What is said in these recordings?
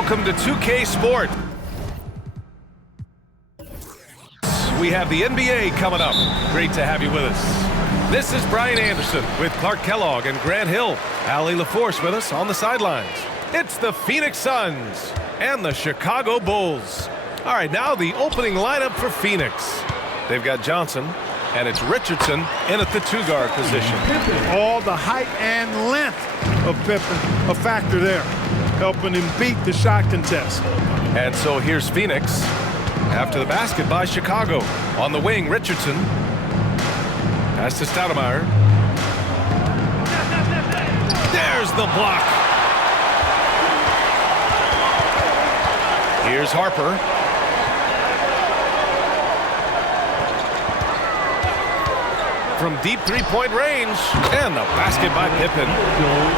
Welcome to 2K Sport. We have the NBA coming up. Great to have you with us. This is Brian Anderson with Clark Kellogg and Grant Hill. Allie LaForce with us on the sidelines. It's the Phoenix Suns and the Chicago Bulls. All right, now the opening lineup for Phoenix. They've got Johnson, and it's Richardson in at the two-guard position. All the height and length of Pippen, a factor there, helping him beat the shot contest. And so here's Phoenix after the basket by Chicago. On the wing, Richardson. Pass to Stoudemire. There's the block. Here's Harper. From deep three-point range, and the basket by Pippen.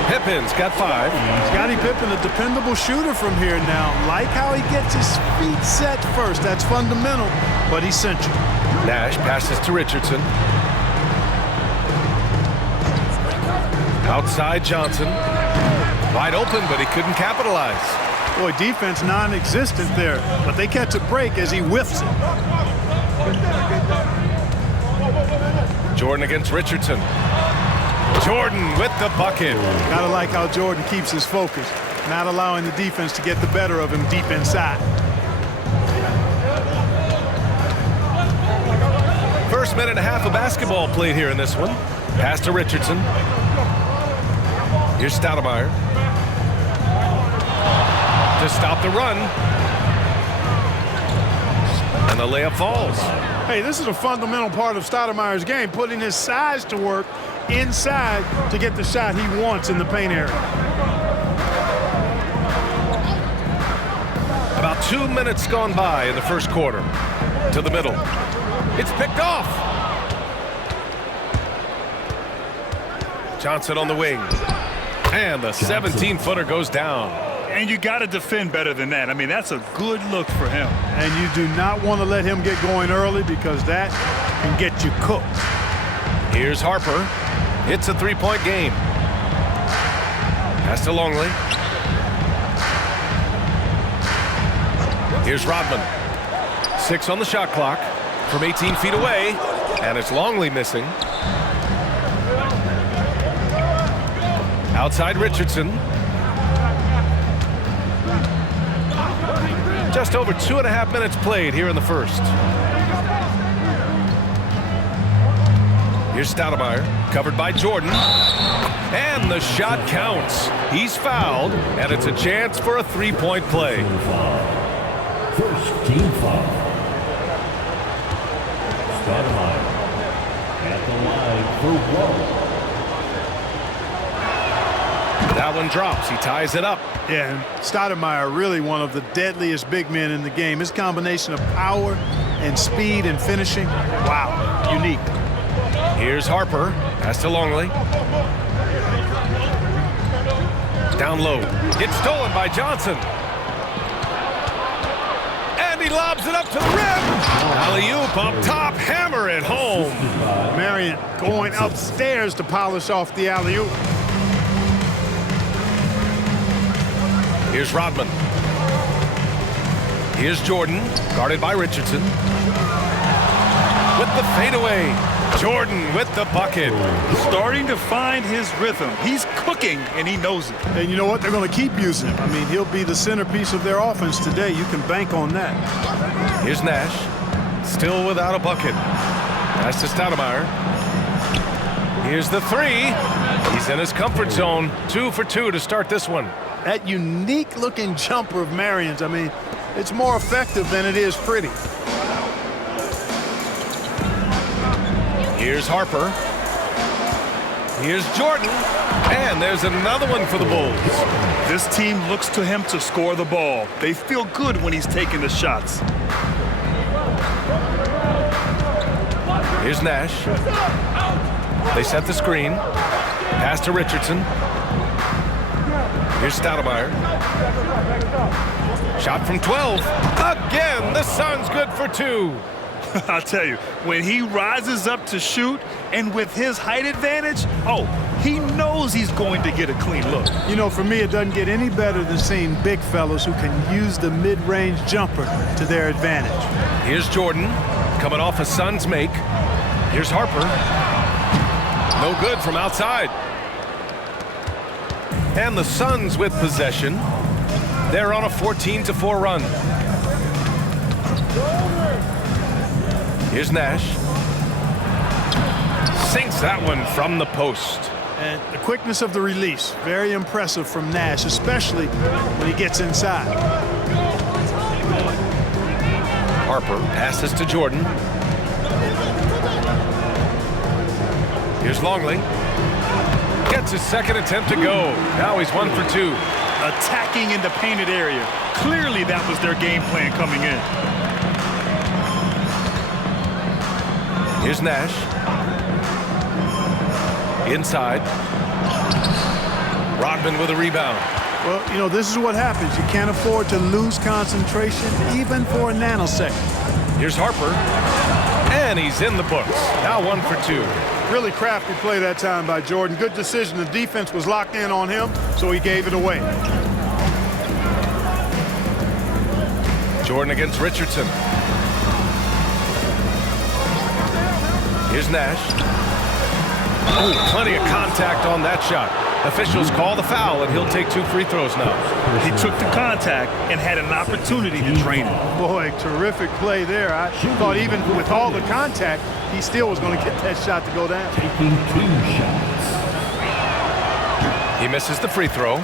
Pippin's got 5. Scottie Pippen, a dependable shooter from here now. Like how he gets his feet set first. That's fundamental, but essential. Nash passes to Richardson. Outside Johnson. Wide open, but he couldn't capitalize. Boy, defense non-existent there, but they catch a break as he whiffs it. Jordan against Richardson. Jordan with the bucket. Gotta like how Jordan keeps his focus, not allowing the defense to get the better of him deep inside. First minute and a half of basketball played here in this one. Pass to Richardson. Here's Stoudemire. To stop the run. And the layup falls. Hey, this is a fundamental part of Stoudemire's game, putting his size to work inside to get the shot he wants in the paint area. About 2 minutes gone by in the first quarter. To the middle. It's picked off. Johnson on the wing. And the 17-footer goes down. And you got to defend better than that. I mean, that's a good look for him. And you do not want to let him get going early because that can get you cooked. Here's Harper. It's a three-point game. Pass to Longley. Here's Rodman. 6 on the shot clock from 18 feet away. And it's Longley missing. Outside Richardson. Just over 2.5 minutes played here in the first. Here's Stoudemire, covered by Jordan. And the shot counts. He's fouled, and it's a chance for a three-point play. First team foul. Stoudemire at the line for 1. That one drops. He ties it up. Yeah, and Stoudemire really one of the deadliest big men in the game. His combination of power and speed and finishing, wow, unique. Here's Harper. Pass to Longley. Down low. It's stolen by Johnson. And he lobs it up to the rim. Alley-oop up top. Hammer it home. Marion going upstairs to polish off the alley-oop. Here's Rodman. Here's Jordan, guarded by Richardson. With the fadeaway. Jordan with the bucket. Starting to find his rhythm. He's cooking, and he knows it. And you know what? They're going to keep using him. I mean, he'll be the centerpiece of their offense today. You can bank on that. Here's Nash. Still without a bucket. Pass to Stoudemire. Here's the three. He's in his comfort zone. 2 for 2 to start this one. That unique-looking jumper of Marion's, I mean, it's more effective than it is pretty. Here's Harper. Here's Jordan. And there's another one for the Bulls. This team looks to him to score the ball. They feel good when he's taking the shots. Here's Nash. They set the screen. Pass to Richardson. Here's Stoudemire. Shot from 12. Again, the Suns good for 2. I'll tell you, when he rises up to shoot and with his height advantage, oh, He knows he's going to get a clean look. You know, for me, it doesn't get any better than seeing big fellas who can use the mid-range jumper to their advantage. Here's Jordan coming off a Suns make. Here's Harper. No good from outside. And the Suns with possession. They're on a 14-4 run. Here's Nash. Sinks that one from the post. And the quickness of the release, very impressive from Nash, especially when he gets inside. Harper passes to Jordan. Here's Longley. Gets his second attempt to go. Now he's 1 for 2. Attacking in the painted area. Clearly that was their game plan coming in. Here's Nash. Inside. Rodman with a rebound. Well, you know, this is what happens. You can't afford to lose concentration even for a nanosecond. Here's Harper. And he's in the books. Now 1 for 2. Really crafty play that time by Jordan. Good decision. The defense was locked in on him, so he gave it away. Jordan against Richardson. Here's Nash. Oh, plenty of contact on that shot. Officials call the foul, and he'll take 2 free throws now. He took the contact and had an opportunity to drain it. Boy, terrific play there. I thought even with all the contact, he still was going to get that shot to go down. Taking 2 shots. He misses the free throw.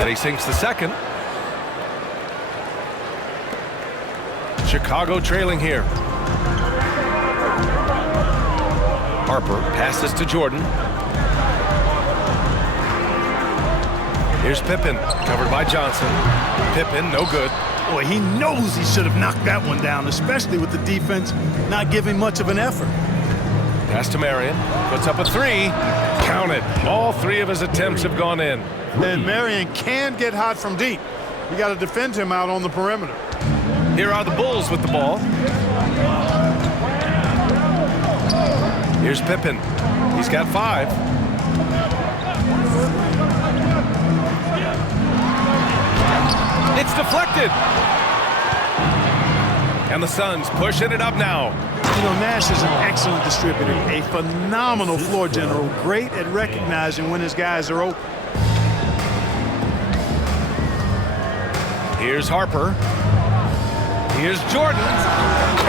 And he sinks the second. Chicago trailing here. Harper passes to Jordan. Here's Pippen, covered by Johnson. Pippen, no good. Boy, he knows he should have knocked that one down, especially with the defense not giving much of an effort. Pass to Marion, puts up a 3. Count it. All 3 of his attempts have gone in. And Marion can get hot from deep. You got to defend him out on the perimeter. Here are the Bulls with the ball. Here's Pippen. He's got 5. It's deflected. And the Suns pushing it up now. You know, Nash is an excellent distributor, a phenomenal floor general, great at recognizing when his guys are open. Here's Harper. Here's Jordan.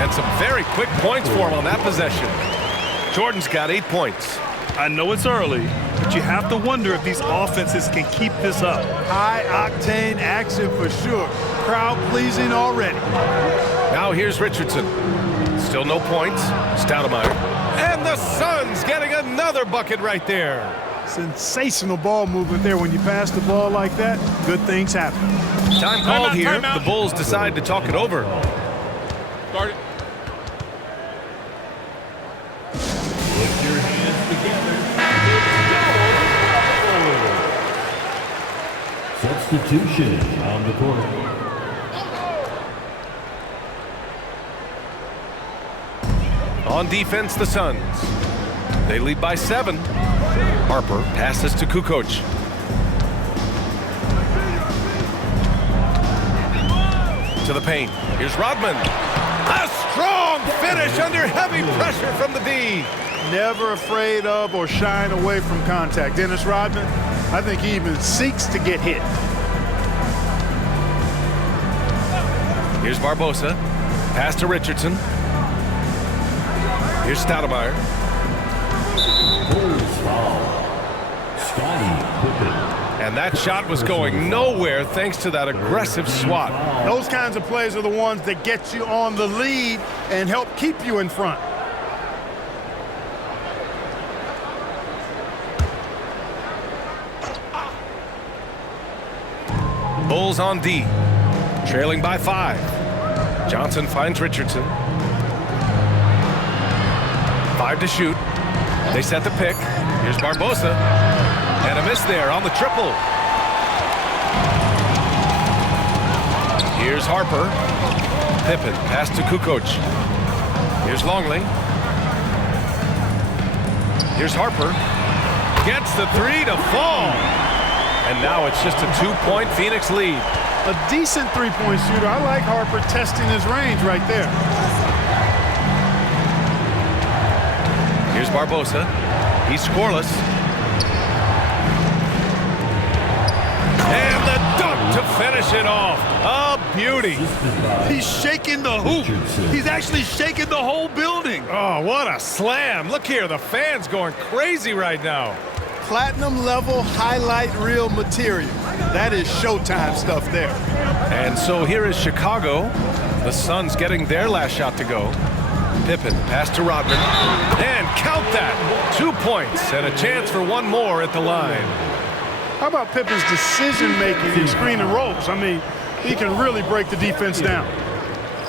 And some very quick points for him on that possession. Jordan's got 8 points. I know it's early, but you have to wonder if these offenses can keep this up. High-octane action for sure. Crowd-pleasing already. Now here's Richardson. Still no points. Stoudemire. And the Suns getting another bucket right there. Sensational ball movement there. When you pass the ball like that, good things happen. Time called here. The Bulls decide to talk it over. Start it. Put your hands together. Substitution on the court. On defense, the Suns. They lead by 7. Harper passes to Kukoc. To the paint. Here's Rodman. A strong finish under heavy pressure from the D. Never afraid of or shying away from contact. Dennis Rodman, I think he even seeks to get hit. Here's Barbosa. Pass to Richardson. Here's Stoudemire. Bulls foul. Scottie Pippen. And that shot was going nowhere thanks to that aggressive swat. Those kinds of plays are the ones that get you on the lead and help keep you in front. Bulls on D. Trailing by 5. Johnson finds Richardson. 5 to shoot. They set the pick. Here's Barbosa. And a miss there on the triple. Here's Harper. Pippen, pass to Kukoc. Here's Longley. Here's Harper. Gets the three to fall. And now it's just a 2-point Phoenix lead. A decent three-point shooter. I like Harper testing his range right there. Here's Barbosa. He's scoreless. And the dunk to finish it off. A beauty. He's shaking the hoop. He's actually shaking the whole building. Oh, what a slam. Look here, the fans going crazy right now. Platinum level highlight reel material. That is Showtime stuff there. And so here is Chicago. The Suns getting their last shot to go. Pippen, pass to Rodman. And count that. 2 points and a chance for one more at the line. How about Pippen's decision-making in screen and rolls? I mean, he can really break the defense down.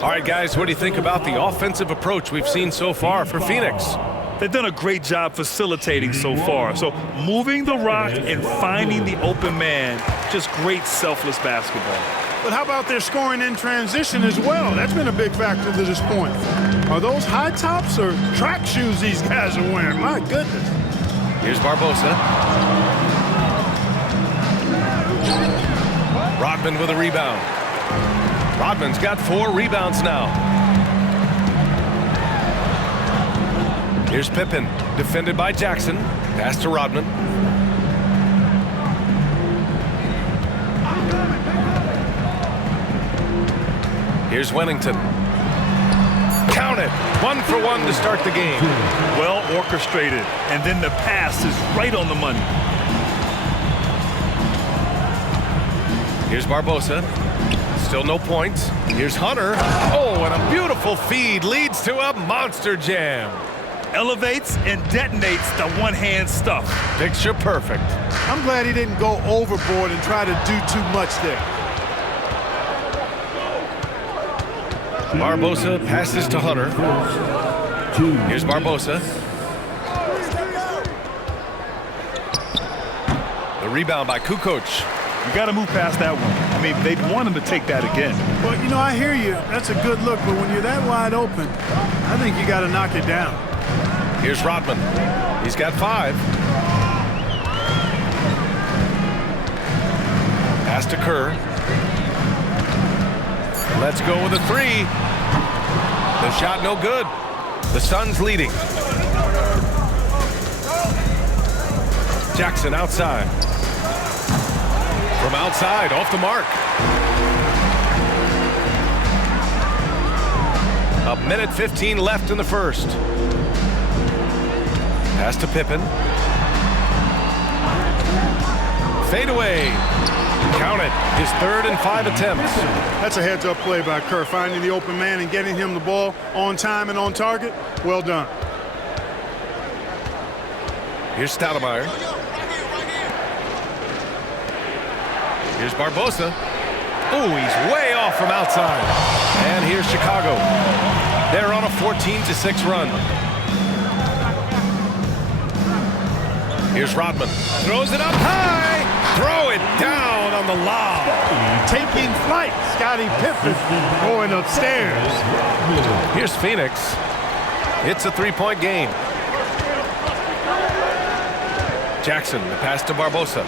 All right, guys, what do you think about the offensive approach we've seen so far for Phoenix? They've done a great job facilitating so far. So moving the rock and finding the open man, just great selfless basketball. But how about their scoring in transition as well? That's been a big factor to this point. Are those high tops or track shoes these guys are wearing? My goodness. Here's Barbosa. Rodman with a rebound. Rodman's got 4 rebounds now. Here's Pippen, defended by Jackson. Pass to Rodman. Here's Wennington. Count it. 1 for 1 to start the game. Well orchestrated. And then the pass is right on the money. Here's Barbosa. Still no points. Here's Hunter. Oh, and a beautiful feed leads to a monster jam. Elevates and detonates the one-hand stuff. Picture perfect. I'm glad he didn't go overboard and try to do too much there. Barbosa passes to Hunter. Here's Barbosa. The rebound by Kukoc. You got to move past that one. I mean, they'd want him to take that again. Well, you know, I hear you. That's a good look, but when you're that wide open, I think you got to knock it down. Here's Rodman. He's got 5. Pass to Kerr. Let's go with a 3. The shot no good. The Suns leading. Jackson outside. From outside, off the mark. A minute 15 left in the first. Pass to Pippen. Fade away. Count it. His 3rd and 5 attempts. That's a heads-up play by Kerr, finding the open man and getting him the ball on time and on target. Well done. Here's Stoudemire. Here's Barbosa. Oh, he's way off from outside. And here's Chicago. They're on a 14-6 run. Here's Rodman. Throws it up high. Throw it down on the lob. Taking flight, Scottie Pippen going upstairs. Here's Phoenix. It's a 3-point game. Jackson, the pass to Barbosa.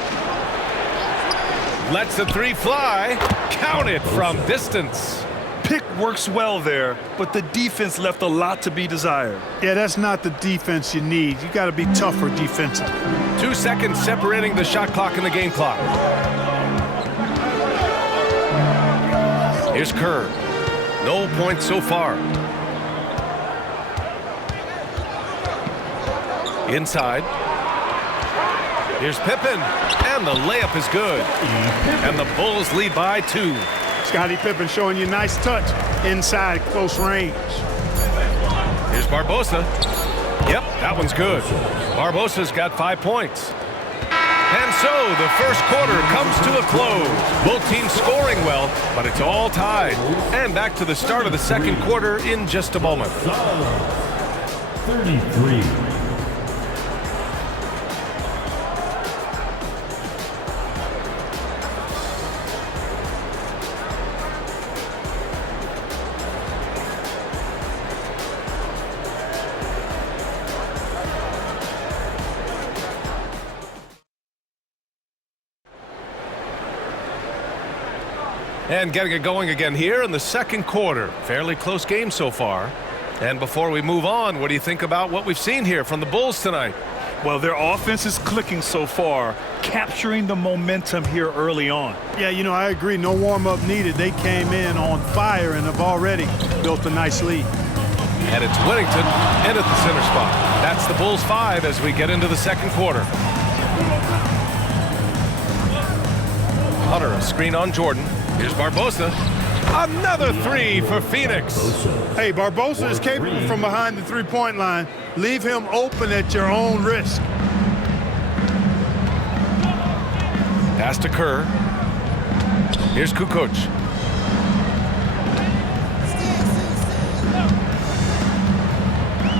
Lets the 3 fly. Count it from distance. Pick works well there, but the defense left a lot to be desired. Yeah, that's not the defense you need. You got to be tougher defensively. 2 seconds separating the shot clock and the game clock. Here's Kerr. No points so far. Inside. Here's Pippen. And the layup is good. And the Bulls lead by 2. Scottie Pippen showing you nice touch inside close range. Here's Barbosa. Yep, that one's good. Barbosa's got 5 points. And so the first quarter comes to a close. Both teams scoring well, but it's all tied. And back to the start of the second quarter in just a moment. 33. And getting it going again here in the second quarter. Fairly close game so far. And before we move on, what do you think about what we've seen here from the Bulls tonight? Well, their offense is clicking so far, capturing the momentum here early on. Yeah, you know, I agree. No warm-up needed. They came in on fire and have already built a nice lead. And it's Whittington in at the center spot. That's the Bulls 5 as we get into the second quarter. Hunter, a screen on Jordan. Here's Barbosa. Another three for Phoenix. Hey, Barbosa is capable from behind the three-point line. Leave him open at your own risk. Pass to Kerr. Here's Kukoc.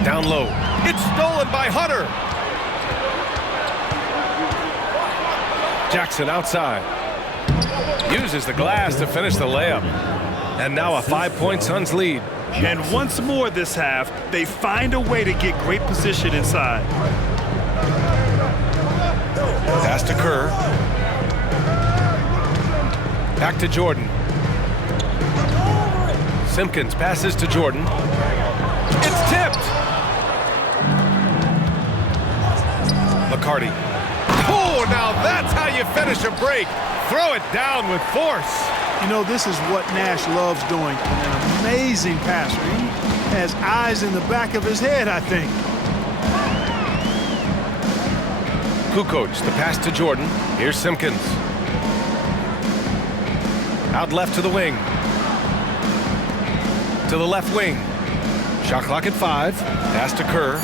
Down low. It's stolen by Hunter. Jackson outside. Uses the glass to finish the layup. And now a 5-point Suns lead. And once more this half, they find a way to get great position inside. Pass to Kerr. Back to Jordan. Simpkins passes to Jordan. It's tipped. McCarty. Oh, now that's how you finish a break. Throw it down with force. You know, this is what Nash loves doing. An amazing passer. He has eyes in the back of his head, I think. Kukoc, the pass to Jordan. Here's Simpkins. Out left to the wing. To the left wing. Shot clock at 5. Pass to Kerr.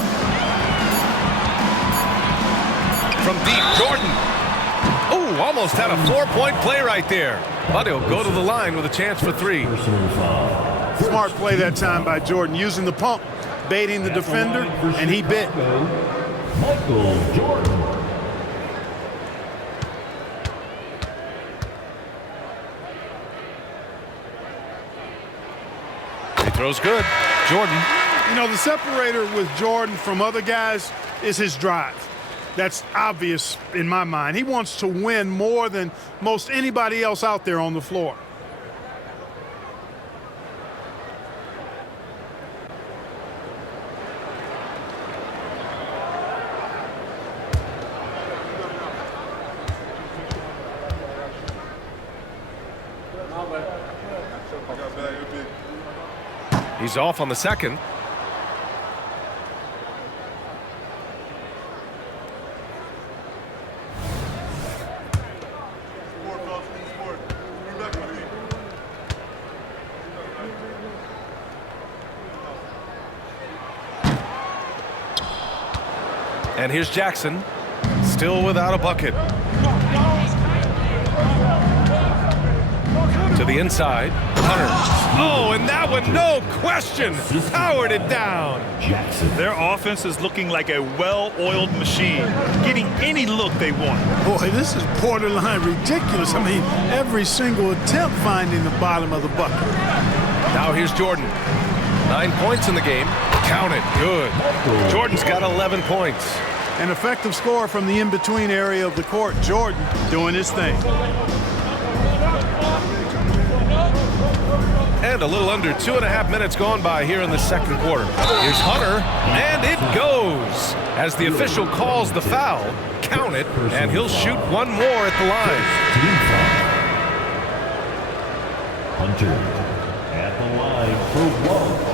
From deep, Jordan. Oh, almost had a 4-point play right there. But he'll go to the line with a chance for 3. Smart play that time by Jordan, using the pump, baiting the defender, and he bit. Michael Jordan. He throws good. Jordan. You know, the separator with Jordan from other guys is his drive. That's obvious in my mind. He wants to win more than most anybody else out there on the floor. He's off on the second. And here's Jackson, still without a bucket. To the inside, Hunter. Oh, and that one, no question, powered it down. Their offense is looking like a well-oiled machine, getting any look they want. Boy, this is borderline ridiculous. I mean, every single attempt finding the bottom of the bucket. Now here's Jordan. 9 points in the game. Count it. Good. Jordan's got 11 points. An effective score from the in-between area of the court. Jordan doing his thing. And a little under 2.5 minutes gone by here in the second quarter. Here's Hunter, and it goes. As the official calls the foul, count it, and he'll shoot one more at the line. Hunter at the line for one.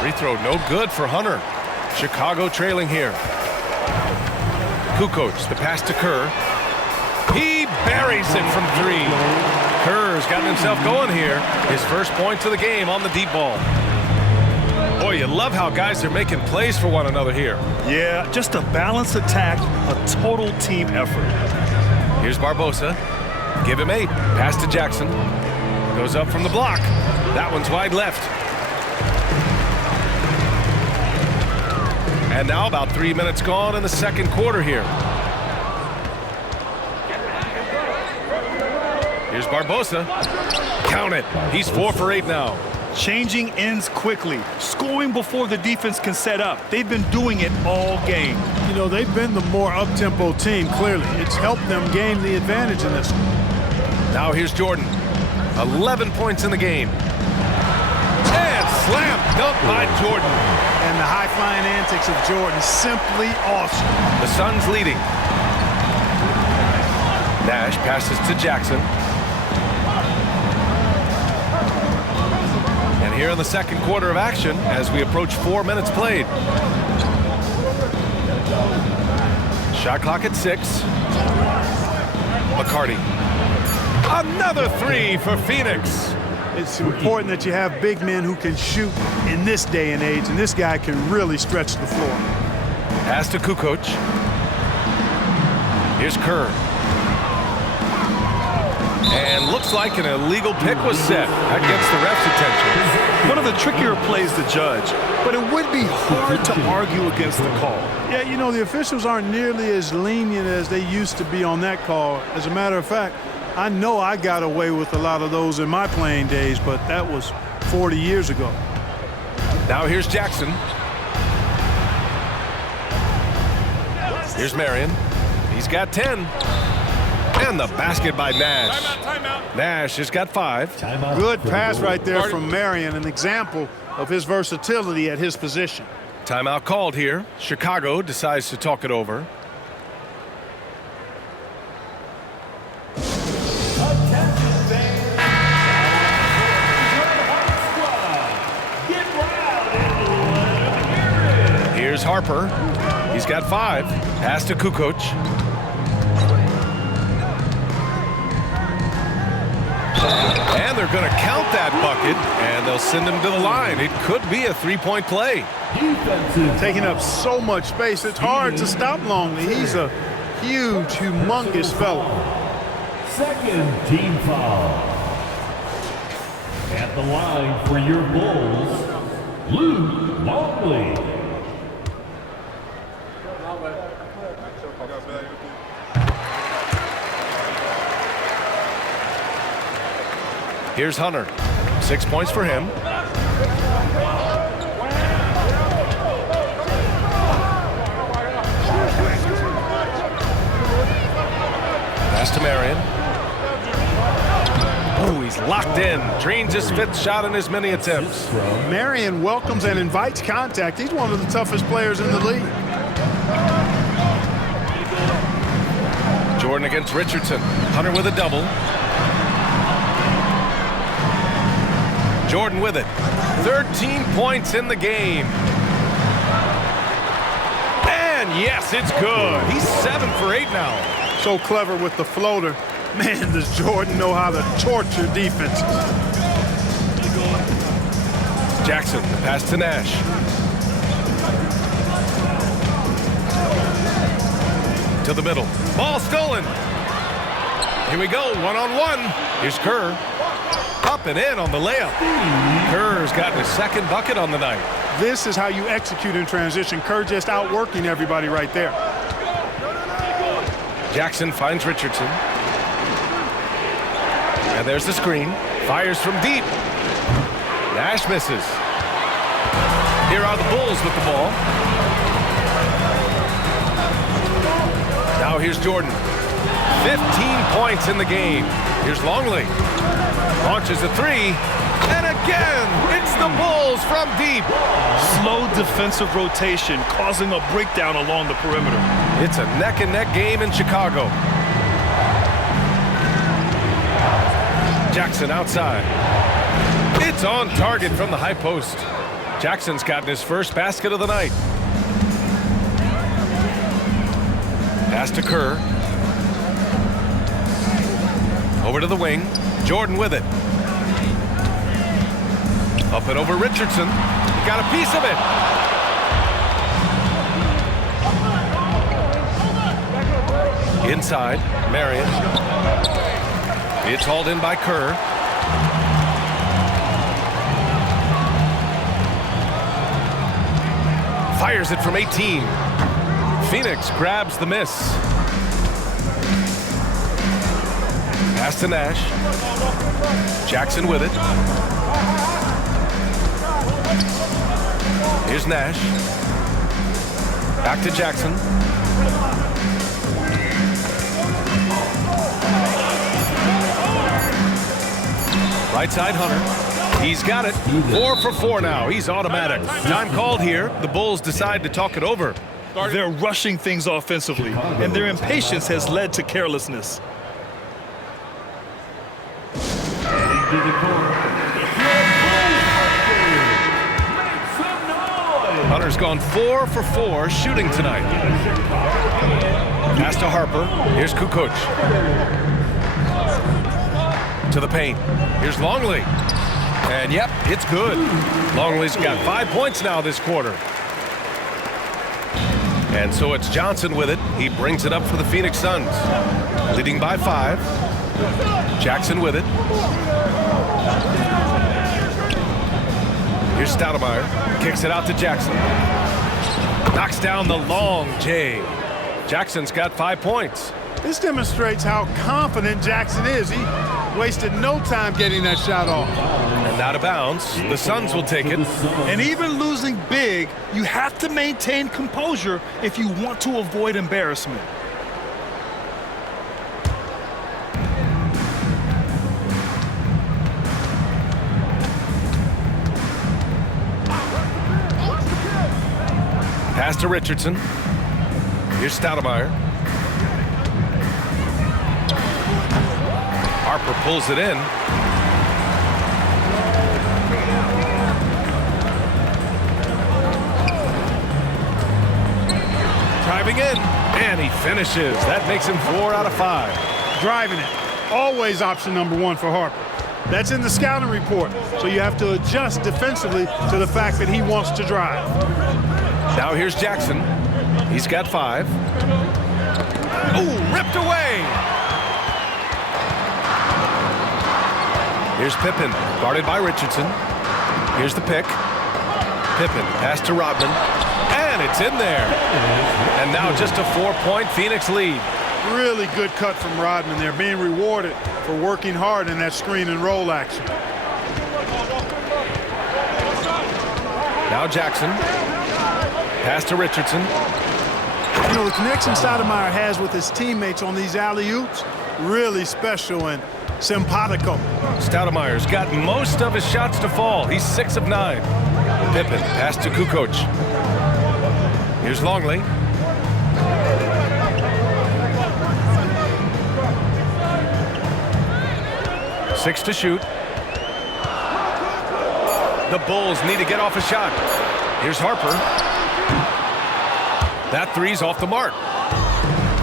Free throw no good for Hunter. Chicago trailing here. Kukoc, the pass to Kerr. He buries it from 3. Kerr's gotten himself going here. His first points of the game on the deep ball. Boy, you love how guys are making plays for one another here. Yeah, just a balanced attack, a total team effort. Here's Barbosa. Give him 8. Pass to Jackson. Goes up from the block. That one's wide left. And now about 3 minutes gone in the second quarter here. Here's Barbosa. Count it. He's 4 for 8 now. Changing ends quickly, scoring before the defense can set up. They've been doing it all game. You know, they've been the more up-tempo team, clearly. It's helped them gain the advantage in this one. Now here's Jordan. 11 points in the game. And slam dunk by Jordan. And the high-flying antics of Jordan, simply awesome. The Suns leading. Nash passes to Jackson. And here in the second quarter of action, as we approach 4 minutes played. Shot clock at 6. McCarty. Another three for Phoenix. It's important that you have big men who can shoot in this day and age, and this guy can really stretch the floor. Pass to Kukoc. Here's Kerr. And looks like an illegal pick was set. That gets the ref's attention. One of the trickier plays to judge, but it would be hard to argue against the call. Yeah, you know, the officials aren't nearly as lenient as they used to be on that call. As a matter of fact, I know I got away with a lot of those in my playing days, but that was 40 years ago. Now here's Jackson. Here's Marion. He's got 10. And the basket by Nash. Timeout. Nash has got 5. Timeout. Good pass right there from Marion, an example of his versatility at his position. Timeout called here. Chicago decides to talk it over. Here's Harper. He's got 5. Pass to Kukoc. And they're going to count that bucket, and they'll send him to the line. It could be a three-point play. Taking up so much space, it's hard to stop Longley. He's a huge, humongous fellow. Second team foul. At the line for your Bulls, Luke Longley. Here's Hunter. 6 points for him. Pass to Marion. Oh, he's locked in. Drains his 5th shot in his many attempts. Marion welcomes and invites contact. He's one of the toughest players in the league. Jordan against Richardson. Hunter with a double. Jordan with it. 13 points in the game. And yes, it's good. He's 7 for 8 now. So clever with the floater. Man, does Jordan know how to torture defenses. Jackson, the pass to Nash. To the middle. Ball stolen. Here we go, one-on-one. Here's Kerr. Up and in on the layup. Kerr's gotten his 2nd bucket on the night. This is how you execute in transition. Kerr just outworking everybody right there. Jackson finds Richardson. And there's the screen. Fires from deep. Nash misses. Here are the Bulls with the ball. Now here's Jordan. 15 points in the game. Here's Longley. Launches a 3. And again, it's the Bulls from deep. Slow defensive rotation causing a breakdown along the perimeter. It's a neck-and-neck game in Chicago. Jackson outside. It's on target from the high post. Jackson's gotten his first basket of the night. Pass to Kerr. Over to the wing. Jordan with it. Up and over Richardson. He got a piece of it. Inside, Marion. It's hauled in by Kerr. Fires it from 18. Phoenix grabs the miss. Pass to Nash. Jackson with it. Here's Nash. Back to Jackson. Right side, Hunter. He's got it. 4 for 4 now. He's automatic. Time called here. The Bulls decide to talk it over. They're rushing things offensively, and their impatience has led to carelessness. Hunter's gone 4 for 4 shooting tonight. Pass to Harper. Here's Kukoc. To the paint. Here's Longley. And yep, it's good. Longley's got 5 points now this quarter. And so it's Johnson with it. He brings it up for the Phoenix Suns. Leading by 5. Jackson with it. Here's Stoudemire. Kicks it out to Jackson. Knocks down the long J. Jackson's got 5 points. This demonstrates how confident Jackson is. He wasted no time getting that shot off. And out of bounds. The Suns will take it. And even losing big, you have to maintain composure if you want to avoid embarrassment. Pass to Richardson. Here's Stoudemire. Harper pulls it in. Driving in, and he finishes. That makes him 4 out of 5. Driving it. Always option number 1 for Harper. That's in the scouting report, so you have to adjust defensively to the fact that he wants to drive. Now here's Jackson. He's got 5. Ooh, ripped away. Here's Pippen, guarded by Richardson. Here's the pick. Pippen, pass to Rodman. And it's in there. And now just a 4-point Phoenix lead. Really good cut from Rodman. They're being rewarded for working hard in that screen and roll action. Now Jackson. Pass to Richardson. You know, the connection Stoudemire has with his teammates on these alley-oops, really special and simpatico. Stoudemire's got most of his shots to fall. He's 6 of 9. Pippen, pass to Kukoc. Here's Longley. Six to shoot. The Bulls need to get off a shot. Here's Harper. That three's off the mark.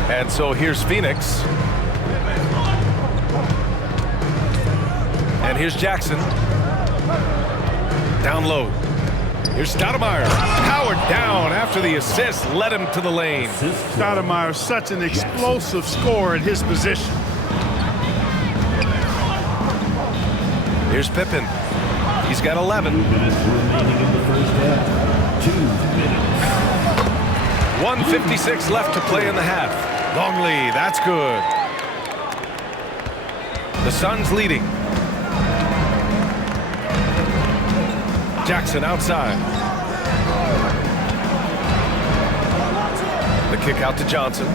And so here's Phoenix. And here's Jackson. Down low. Here's Stoudemire. Powered down after the assist led him to the lane. Stoudemire, such an explosive scorer at his position. Here's Pippen. He's got 11. 2 minutes remaining in the first half. 2 minutes. 1:56 left to play in the half. Longley, that's good. The Suns leading. Jackson outside. The kick out to Johnson.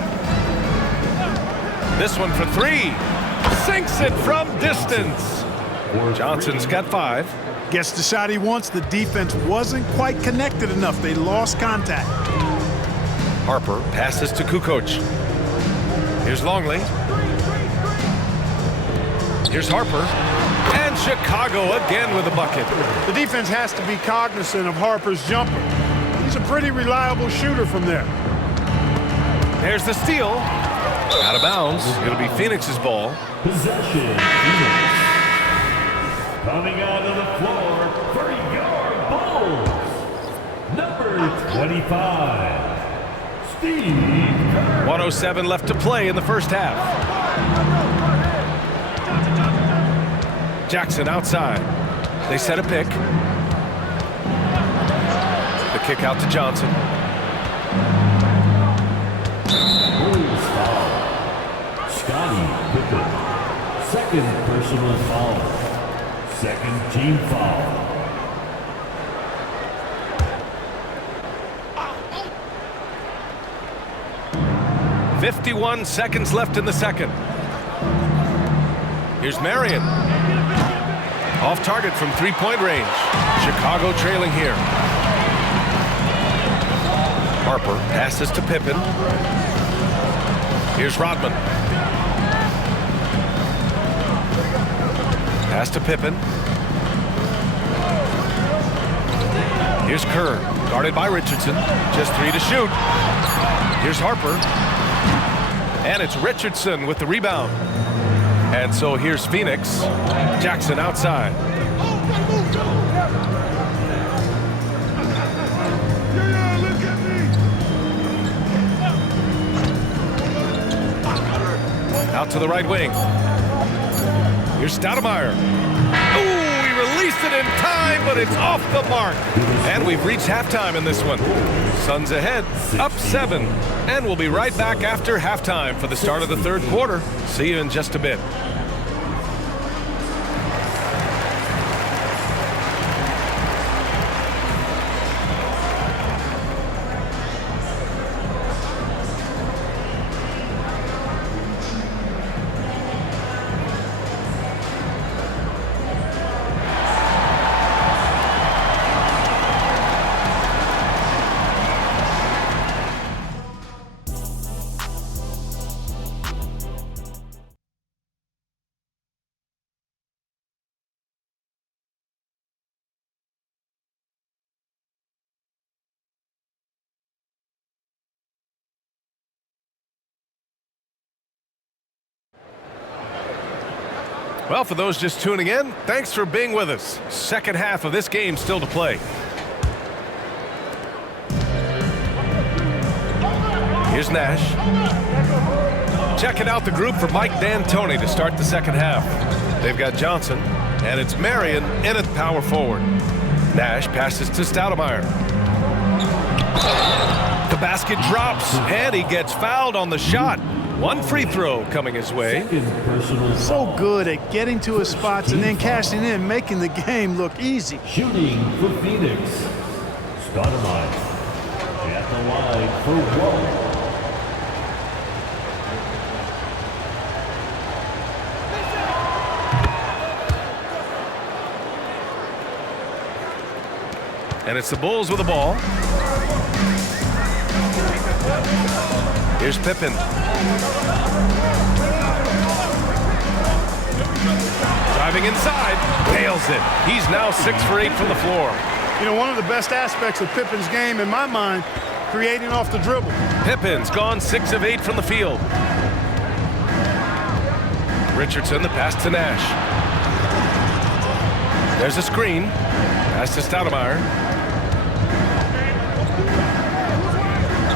This one for 3. Sinks it from distance. Johnson's got 5. Gets the shot he wants. The defense wasn't quite connected enough. They lost contact. Harper passes to Kukoc. Here's Longley. Here's Harper. And Chicago again with a bucket. The defense has to be cognizant of Harper's jumper. He's a pretty reliable shooter from there. There's the steal. Out of bounds. It'll be Phoenix's ball. Possession. Phoenix. Coming onto the floor for your Bulls, number 25, Steve Kerr. 1:07 left to play in the first half. Jackson outside. They set a pick. The kick out to Johnson. Bulls foul. Scottie Pippen. Second personal foul. Second team foul. 51 seconds left in the second. Here's Marion. Off target from three-point range. Chicago trailing here. Harper passes to Pippen. Here's Rodman. Pass to Pippen. Here's Kerr, guarded by Richardson. Just 3 to shoot. Here's Harper. And it's Richardson with the rebound. And so here's Phoenix. Jackson outside. Out to the right wing. Here's Stoudemire. Oh, he released it in time, but it's off the mark. And we've reached halftime in this one. Suns ahead, up 7. And we'll be right back after halftime for the start of the third quarter. See you in just a bit. Well, for those just tuning in, thanks for being with us. Second half of this game still to play. Here's Nash. Checking out the group for Mike D'Antoni to start the second half. They've got Johnson, and it's Marion in at power forward. Nash passes to Stoudemire. The basket drops, and he gets fouled on the shot. One free throw coming his way. So good at getting to his spots and then cashing in, making the game look easy. Shooting for Phoenix. Stoudemire at the line for one. And it's the Bulls with the ball. Here's Pippen. Driving inside, nails it. He's now 6 for 8 from the floor. You know, one of the best aspects of Pippen's game, in my mind, creating off the dribble. Pippen's gone 6 of 8 from the field. Richardson, the pass to Nash. There's a screen. Pass to Stoudemire.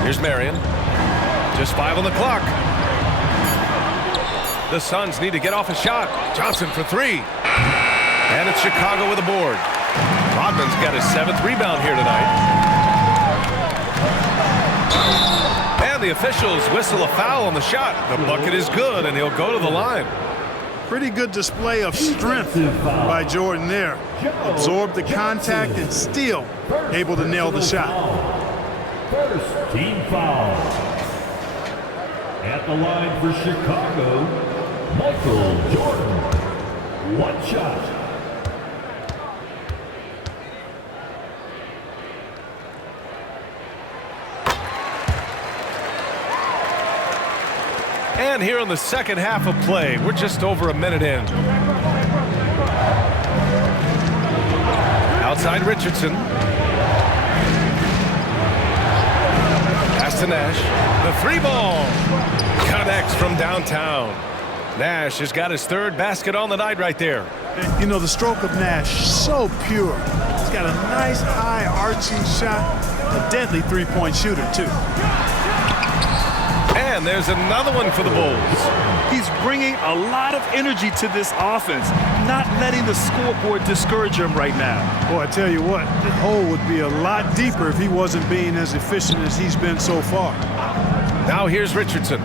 Here's Marion. Just 5 on the clock. The Suns need to get off a shot. Johnson for 3. And it's Chicago with a board. Rodman's got his 7th rebound here tonight. And the officials whistle a foul on the shot. The bucket is good, and he'll go to the line. Pretty good display of strength by Jordan there. Absorbed the contact and still able to nail the shot. First team foul. At the line for Chicago, Michael Jordan. One shot. And here in the second half of play, we're just over a minute in. Outside Richardson. Pass to Nash. The 3-ball. Connects from downtown. Nash has got his 3rd basket on the night right there. You know, the stroke of Nash, so pure. He's got a nice high arching shot. A deadly 3-point shooter, too. And there's another one for the Bulls. He's bringing a lot of energy to this offense, not letting the scoreboard discourage him right now. Boy, I tell you what, the hole would be a lot deeper if he wasn't being as efficient as he's been so far. Now here's Richardson.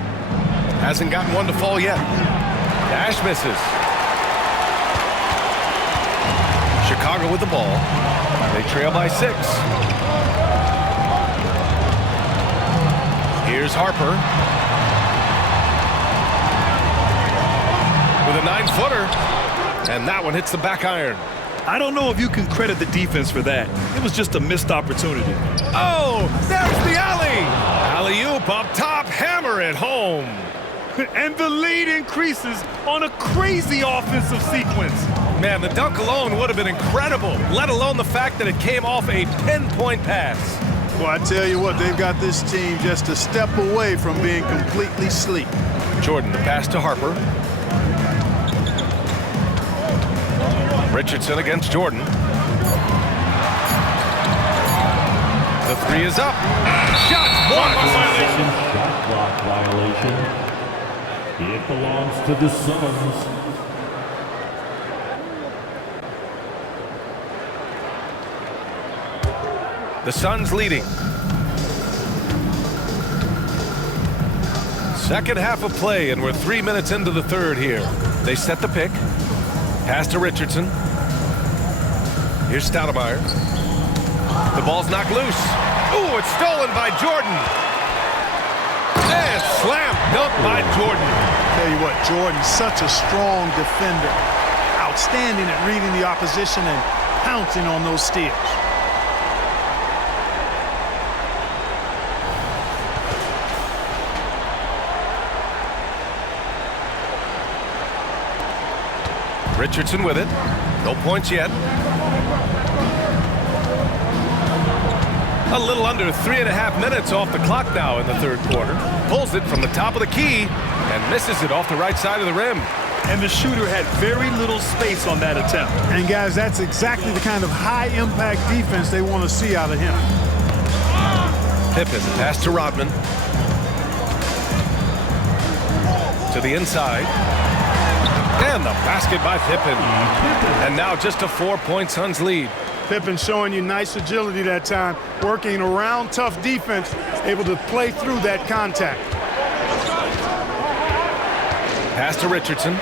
Hasn't gotten one to fall yet. Nash misses. Chicago with the ball. They trail by 6. Here's Harper. 9-footer. And that one hits the back iron. I don't know if you can credit the defense for that. It was just a missed opportunity. Oh, there's the alley. Alley-oop up top, hammer it home. And the lead increases on a crazy offensive sequence. Man, the dunk alone would have been incredible, let alone the fact that it came off a pinpoint pass. Well, I tell you what, they've got this team just a step away from being completely asleep. Jordan, the pass to Harper. Richardson against Jordan. The three is up. Shot blocked. Shot clock violation. It belongs to the Suns. The Suns leading. Second half of play, and we're 3 minutes into the third here. They set the pick. Pass to Richardson. Here's Stoudemire. The ball's knocked loose. Ooh, it's stolen by Jordan. And slam dunk by Jordan. Tell you what, Jordan's such a strong defender. Outstanding at reading the opposition and pouncing on those steals. Richardson with it. No points yet. A little under 3.5 minutes off the clock now in the third quarter. Pulls it from the top of the key and misses it off the right side of the rim. And the shooter had very little space on that attempt. And guys, that's exactly the kind of high-impact defense they want to see out of him. Pippen, pass to Rodman. To the inside. And the basket by Pippen. And now just a 4-point Suns lead. Pippen showing you nice agility that time, working around tough defense, able to play through that contact. Pass to Richardson.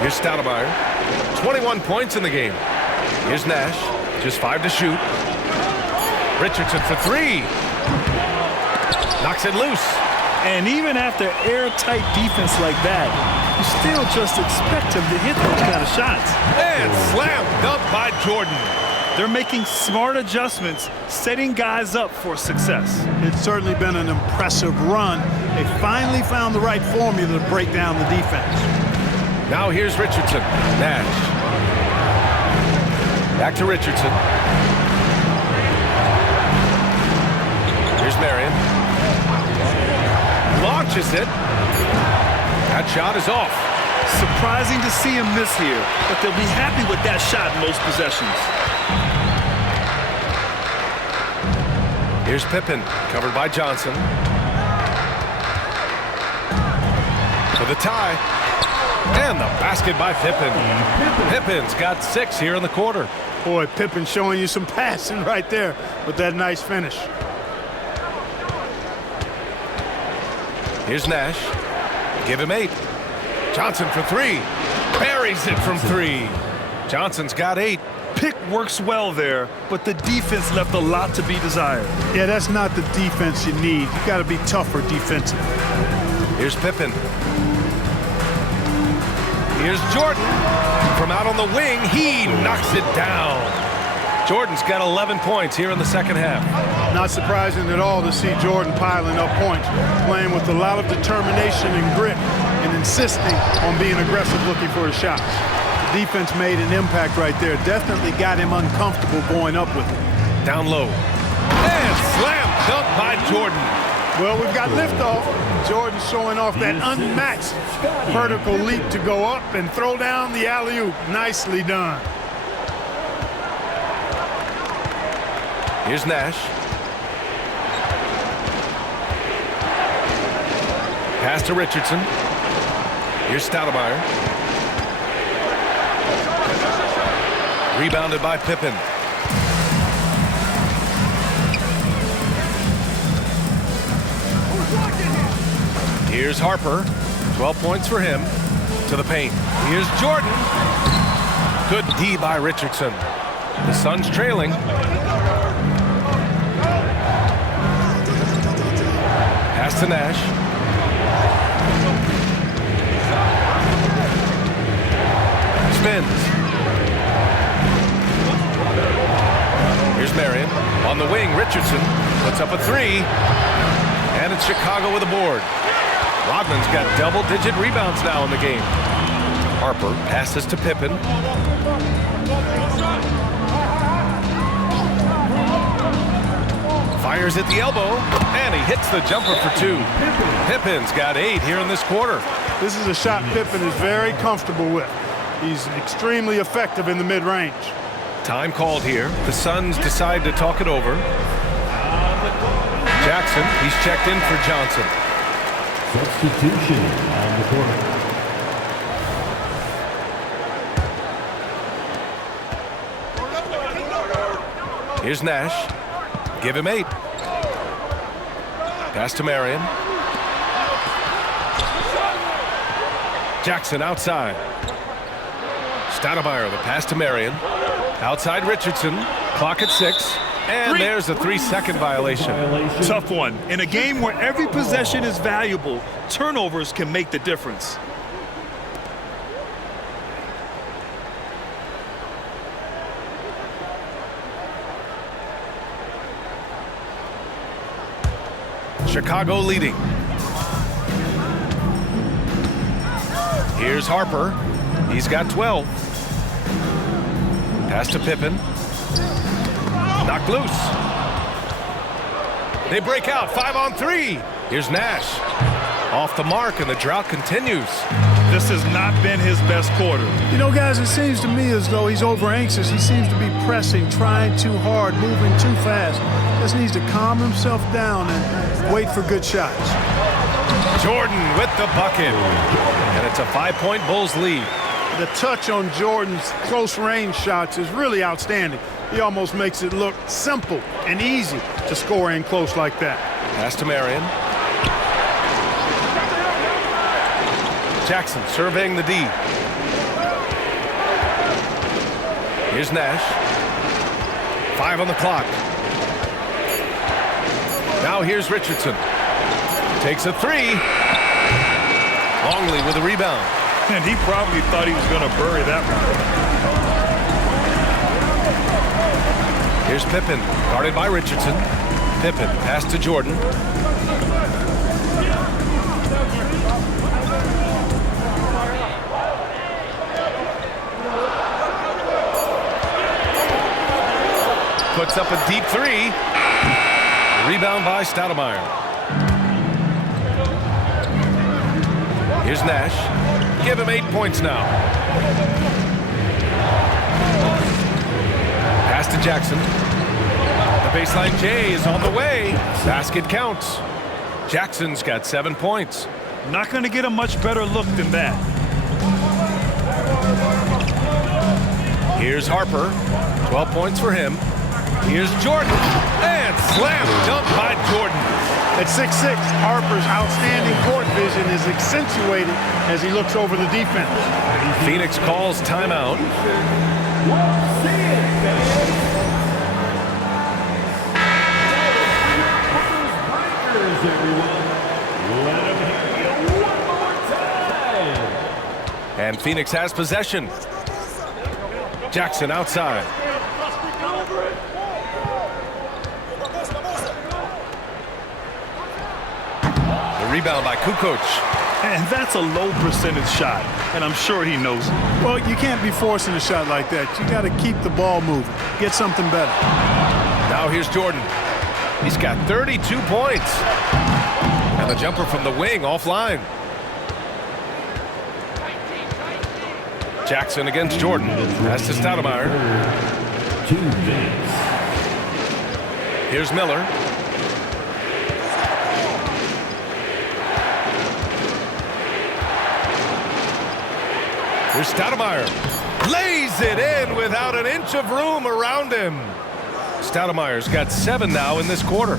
Here's Stoudemire. 21 points in the game. Here's Nash. Just 5 to shoot. Richardson for 3. Knocks it loose. And even after airtight defense like that, you still just expect him to hit those kind of shots. And slam dunk by Jordan. They're making smart adjustments, setting guys up for success. It's certainly been an impressive run. They finally found the right formula to break down the defense. Now here's Richardson. Nash. Back to Richardson. Here's Marion. Launches it. That shot is off. Surprising to see him miss here, but they'll be happy with that shot in most possessions. Here's Pippen, covered by Johnson. For the tie. And the basket by Pippen. Pippen's got 6 here in the quarter. Boy, Pippen showing you some passing right there with that nice finish. Here's Nash. Give him 8. Johnson for 3. Buries it from 3. Johnson's got 8. Pick works well there, but the defense left a lot to be desired. Yeah, that's not the defense you need. You got to be tougher defensively. Here's Pippen. Here's Jordan. From out on the wing, he knocks it down. Jordan's got 11 points here in the second half. Not surprising at all to see Jordan piling up points, playing with a lot of determination and grit and insisting on being aggressive looking for his shots. The defense made an impact right there. Definitely got him uncomfortable going up with it. Down low. And slam dunk by Jordan. Well, we've got liftoff. Jordan showing off that unmatched vertical leap to go up and throw down the alley-oop. Nicely done. Here's Nash. Pass to Richardson. Here's Stoudemire. Rebounded by Pippen. Here's Harper. 12 points for him. To the paint. Here's Jordan. Good D by Richardson. The Suns trailing. Pass to Nash. spins. Here's Marion. On the wing, Richardson puts up a three. And it's Chicago with a board. Rodman's got double-digit rebounds now in the game. Harper passes to Pippen. Fires at the elbow, and he hits the jumper for two. Pippen's got 8 here in this quarter. This is a shot Pippen is very comfortable with. He's extremely effective in the mid-range. Time called here. The Suns decide to talk it over. Jackson, he's checked in for Johnson. Substitution on the court. Here's Nash. Give him 8. Pass to Marion. Jackson outside. Stoudemire, the pass to Marion. Outside Richardson. Clock at 6. And there's a 3-second violation. Tough one. In a game where every possession is valuable, turnovers can make the difference. Chicago leading. Here's Harper. He's got 12. Pass to Pippen. Knocked loose. They break out 5-on-3. Here's Nash. Off the mark, and the drought continues. This has not been his best quarter. You know, guys, it seems to me as though he's over-anxious. He seems to be pressing, trying too hard, moving too fast. Just needs to calm himself down and wait for good shots. Jordan with the bucket. And it's a 5-point Bulls lead. The touch on Jordan's close-range shots is really outstanding. He almost makes it look simple and easy to score in close like that. Pass to Marion. Jackson surveying the D. Here's Nash. 5 on the clock. Now here's Richardson. Takes a 3. Longley with a rebound. And he probably thought he was going to bury that one. Here's Pippen, guarded by Richardson. Pippen, pass to Jordan. Puts up a deep 3. Rebound by Stoudemire. Here's Nash. Give him 8 points now. Pass to Jackson. The baseline J is on the way. Basket counts. Jackson's got 7 points. Not going to get a much better look than that. Here's Harper. 12 points for him. Here's Jordan. And slam dunk by Jordan. At 6'6", Harper's outstanding court vision is accentuated as he looks over the defense. Phoenix calls timeout. And Phoenix has possession. Jackson outside. The rebound by Kukoc. And that's a low percentage shot, and I'm sure he knows it. Well, you can't be forcing a shot like that. You got to keep the ball moving. Get something better. Now here's Jordan. He's got 32 points. And the jumper from the wing offline. Jackson against Jordan. Pass to Stoudemire. 2 minutes. Here's Miller. Here's Stoudemire. Lays it in without an inch of room around him. Stoudemire's got 7 now in this quarter.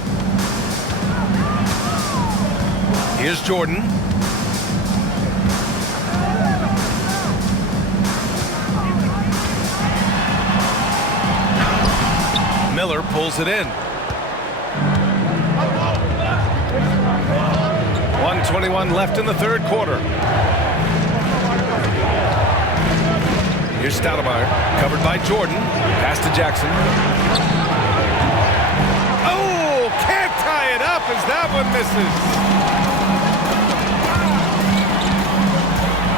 Here's Jordan. Miller pulls it in. 1:21 left in the third quarter. Here's Stoudemire, covered by Jordan. Pass to Jackson. Oh, can't tie it up as that one misses.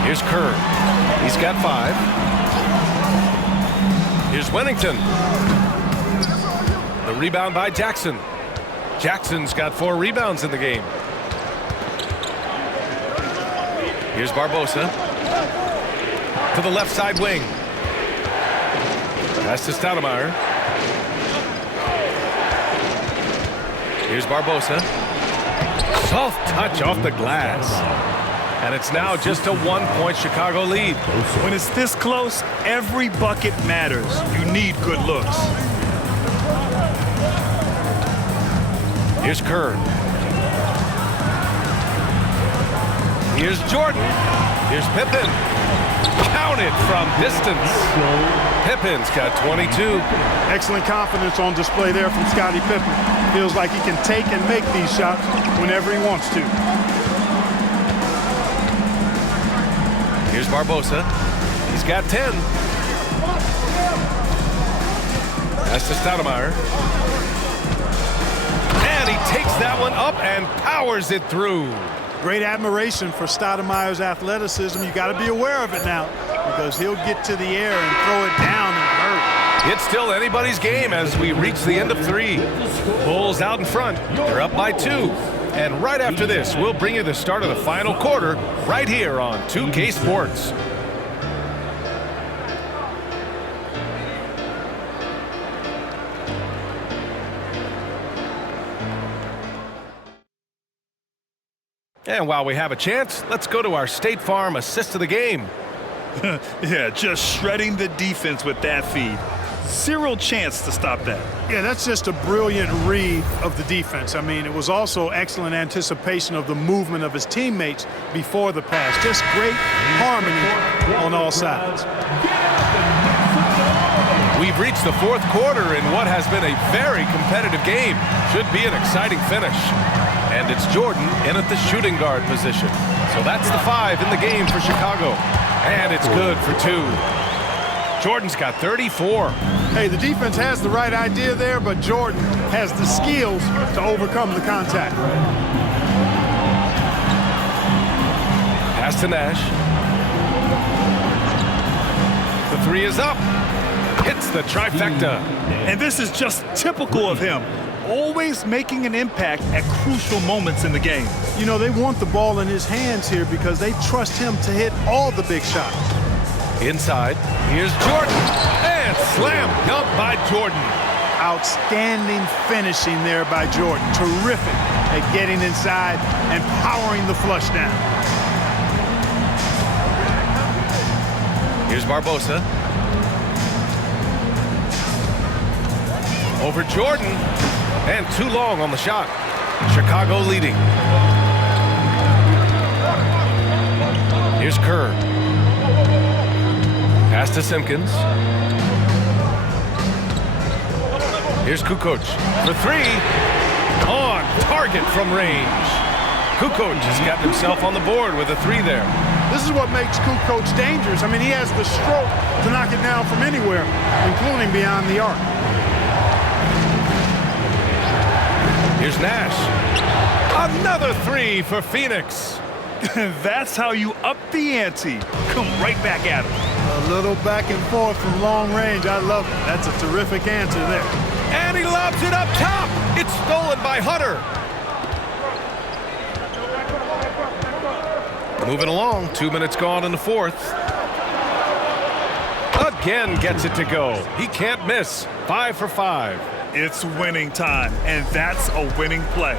Here's Kerr. He's got 5. Here's Wennington. The rebound by Jackson. Jackson's got 4 rebounds in the game. Here's Barbosa. To the left side wing. Pass to Stoudemire. Here's Barbosa. Soft touch off the glass. And it's now just a 1-point Chicago lead. When it's this close, every bucket matters. You need good looks. Here's Kerr. Here's Jordan. Here's Pippen. Counted from distance. Pippen's got 22. Excellent confidence on display there from Scottie Pippen. Feels like he can take and make these shots whenever he wants to. Here's Barbosa. He's got 10. That's to Stoudemire. And he takes that one up and powers it through. Great admiration for Stoudemire's athleticism. You got to be aware of it now because he'll get to the air and throw it down and hurt. It's still anybody's game as we reach the end of 3. Bulls out in front. They're up by 2. And right after this, we'll bring you the start of the final quarter right here on 2K Sports. And while we have a chance, let's go to our State Farm assist of the game. Yeah, just shredding the defense with that feed. Zero chance to stop that. Yeah, that's just a brilliant read of the defense. I mean, it was also excellent anticipation of the movement of his teammates before the pass. Just great harmony on all sides. We've reached the 4th quarter in what has been a very competitive game. Should be an exciting finish. And it's Jordan in at the shooting guard position. So that's the 5 in the game for Chicago. And it's good for 2. Jordan's got 34. Hey, the defense has the right idea there, but Jordan has the skills to overcome the contact. Pass to Nash. The 3 is up. Hits the trifecta. And this is just typical of him. Always making an impact at crucial moments in the game. You know, they want the ball in his hands here because they trust him to hit all the big shots. Inside, here's Jordan, and slam dunk by Jordan. Outstanding finishing there by Jordan. Terrific at getting inside and powering the flush down. Here's Barbosa. Over Jordan, and too long on the shot. Chicago leading. Here's Kerr. Pass to Simpkins. Here's Kukoc for 3. On target from range. Kukoc has got himself on the board with a 3 there. This is what makes Kukoc dangerous. I mean, he has the stroke to knock it down from anywhere, including beyond the arc. Here's Nash. Another 3 for Phoenix. That's how you up the ante. Come right back at him. A little back and forth from long range. I love it. That's a terrific answer there. And he lobs it up top. It's stolen by Hunter. Moving along, 2 minutes gone in the 4th. Again gets it to go. He can't miss. 5 for 5. It's winning time, and that's a winning play.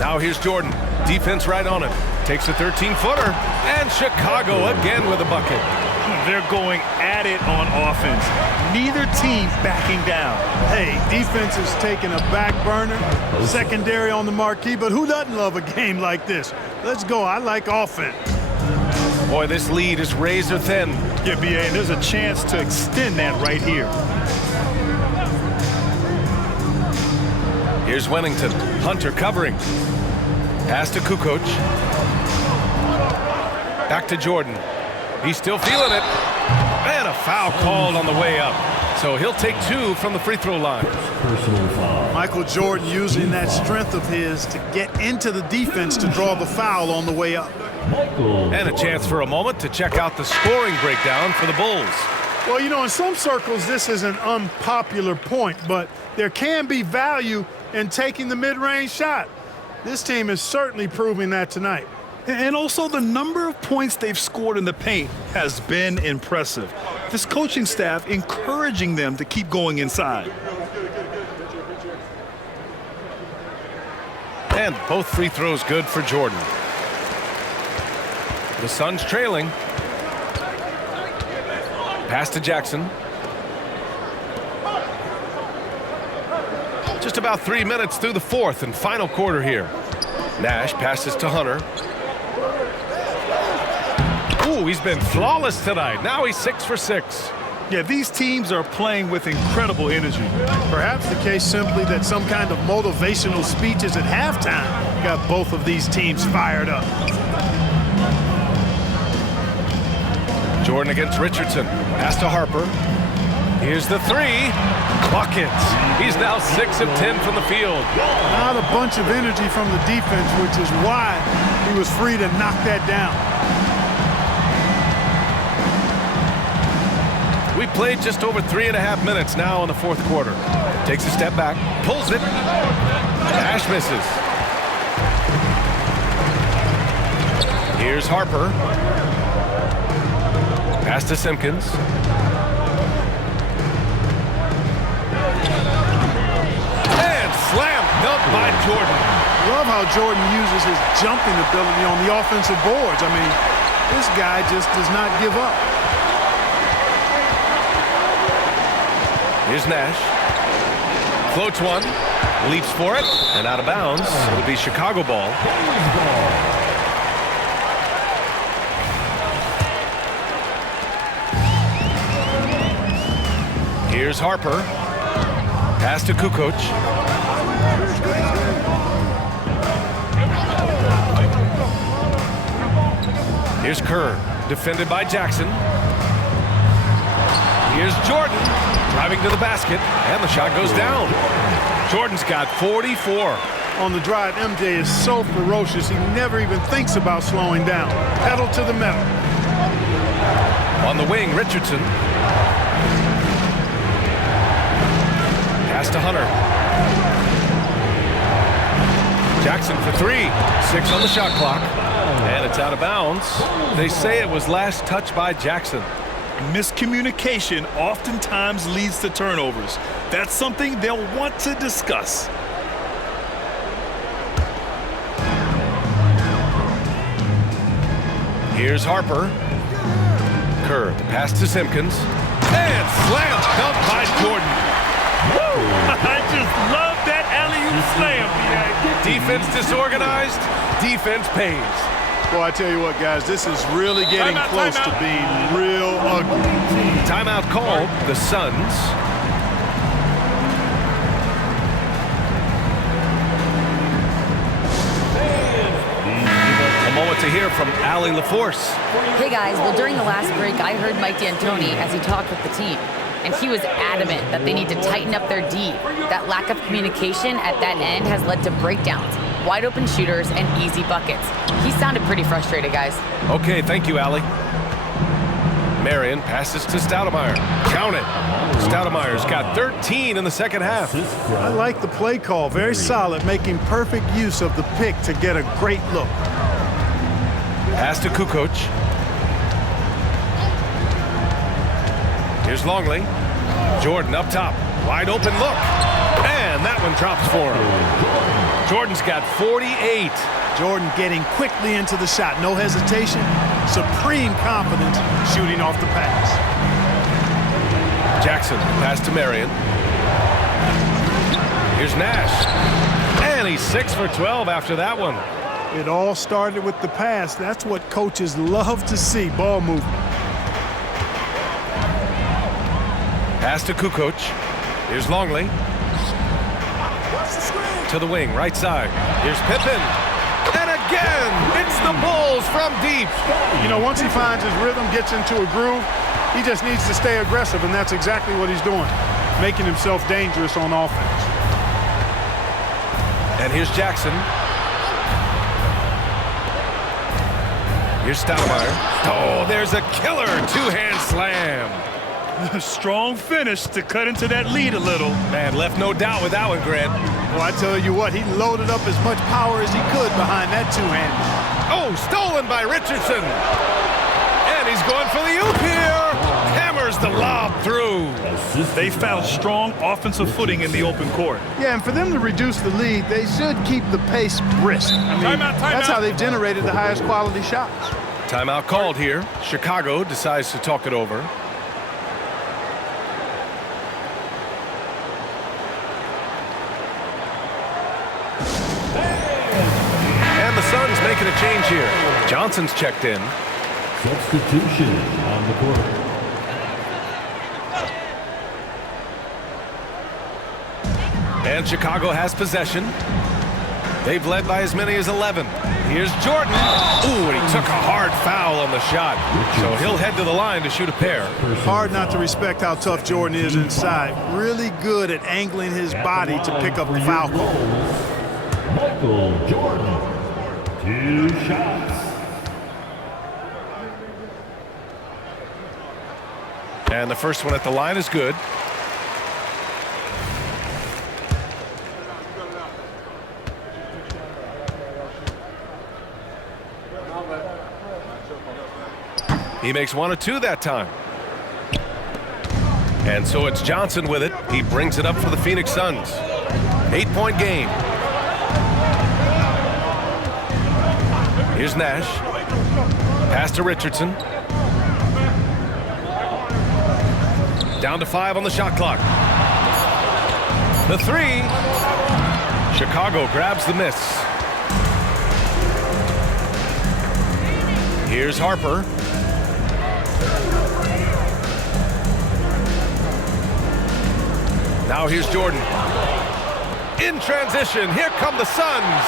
Now here's Jordan. Defense right on him. Takes a 13-footer. And Chicago again with a bucket. They're going at it on offense. Neither team backing down. Hey, defense is taking a back burner. Secondary on the marquee, but who doesn't love a game like this? Let's go. I like offense. Boy, this lead is razor thin. Yeah, B.A., there's a chance to extend that right here. Here's Wennington. Hunter covering. Pass to Kukoc. Back to Jordan. He's still feeling it. And a foul called on the way up. So he'll take 2 from the free throw line. Personal foul. Michael Jordan using that strength of his to get into the defense to draw the foul on the way up. And a chance for a moment to check out the scoring breakdown for the Bulls. Well, you know, in some circles, this is an unpopular point, but there can be value in taking the mid-range shot. This team is certainly proving that tonight. And also the number of points they've scored in the paint has been impressive. This coaching staff encouraging them to keep going inside. And both free throws good for Jordan. The Suns trailing. Pass to Jackson. Just about 3 minutes through the fourth and final quarter here. Nash passes to Hunter. Ooh, he's been flawless tonight. Now he's 6 for 6. Yeah, these teams are playing with incredible energy. Perhaps the case simply that some kind of motivational speeches at halftime got both of these teams fired up. Jordan against Richardson. Pass to Harper. Here's the 3. Buckets. He's now 6 of 10 from the field. Not a bunch of energy from the defense, which is why he was free to knock that down. We played just over 3.5 minutes now in the fourth quarter. Takes a step back, pulls it. Nash misses. Here's Harper. Pass to Simpkins. And slam dunked by Jordan. Love how Jordan uses his jumping ability on the offensive boards. I mean, this guy just does not give up. Here's Nash. Floats one. Leaps for it. And out of bounds. It'll be Chicago ball. Here's Harper. Pass to Kukoc. Here's Kerr. Defended by Jackson. Here's Jordan. Driving to the basket. And the shot goes down. Jordan's got 44. On the drive, MJ is so ferocious, he never even thinks about slowing down. Pedal to the metal. On the wing, Richardson. Pass to Hunter. Jackson for 3. 6 on the shot clock. And it's out of bounds. They say it was last touched by Jackson. Miscommunication oftentimes leads to turnovers. That's something they'll want to discuss. Here's Harper. Kerr, the pass to Simpkins. And slam dunk by Jordan. I just love that alley-oop slam. Defense disorganized, defense pays. Boy, I tell you what, guys, this is really getting close to being real ugly. Timeout called, the Suns. A moment to hear from Allie LaForce. Hey guys, well during the last break I heard Mike D'Antoni as he talked with the team. And he was adamant that they need to tighten up their D. That lack of communication at that end has led to breakdowns, wide open shooters, and easy buckets. He sounded pretty frustrated, guys. Okay, thank you, Allie. Marion passes to Stoudemire. Count it. Stoudemire's got 13 in the second half. I like the play call. Very solid, making perfect use of the pick to get a great look. Pass to Kukoc. Here's Longley. Jordan up top. Wide open look. And that one drops for him. Jordan's got 48. Jordan getting quickly into the shot. No hesitation. Supreme confidence shooting off the pass. Jackson, pass to Marion. Here's Nash. And he's 6 for 12 after that one. It all started with the pass. That's what coaches love to see, ball movement. Pass to Kukoc. Here's Longley. To the wing, right side. Here's Pippen. And again. It's the Bulls from deep. You know, once he finds his rhythm, gets into a groove, he just needs to stay aggressive, and that's exactly what he's doing, making himself dangerous on offense. And here's Jackson. Here's Stoudemire. Oh, there's a killer two-hand slam. A strong finish to cut into that lead a little. Man, left no doubt with that one, Grant. Well, I tell you what, he loaded up as much power as he could behind that two-hand. Oh, stolen by Richardson. And he's going for the oop here. Hammers the lob through. They found strong offensive footing in the open court. Yeah, and for them to reduce the lead, they should keep the pace brisk. I mean, that's how they've generated the highest quality shots. Timeout called here. Chicago decides to talk it over. And the Suns making a change here. Johnson's checked in. Substitution on the court. And Chicago has possession. They've led by as many as 11. Here's Jordan. Ooh, and he took a hard foul on the shot. So he'll head to the line to shoot a pair. Hard not to respect how tough Jordan is inside. Really good at angling his body to pick up the foul call. Michael Jordan. 2 shots. And the first one at the line is good. He makes 1 or 2 that time. And so it's Johnson with it. He brings it up for the Phoenix Suns. 8-point game. Here's Nash. Pass to Richardson. Down to 5 on the shot clock. The 3. Chicago grabs the miss. Here's Harper. Now here's Jordan. In transition, here come the Suns.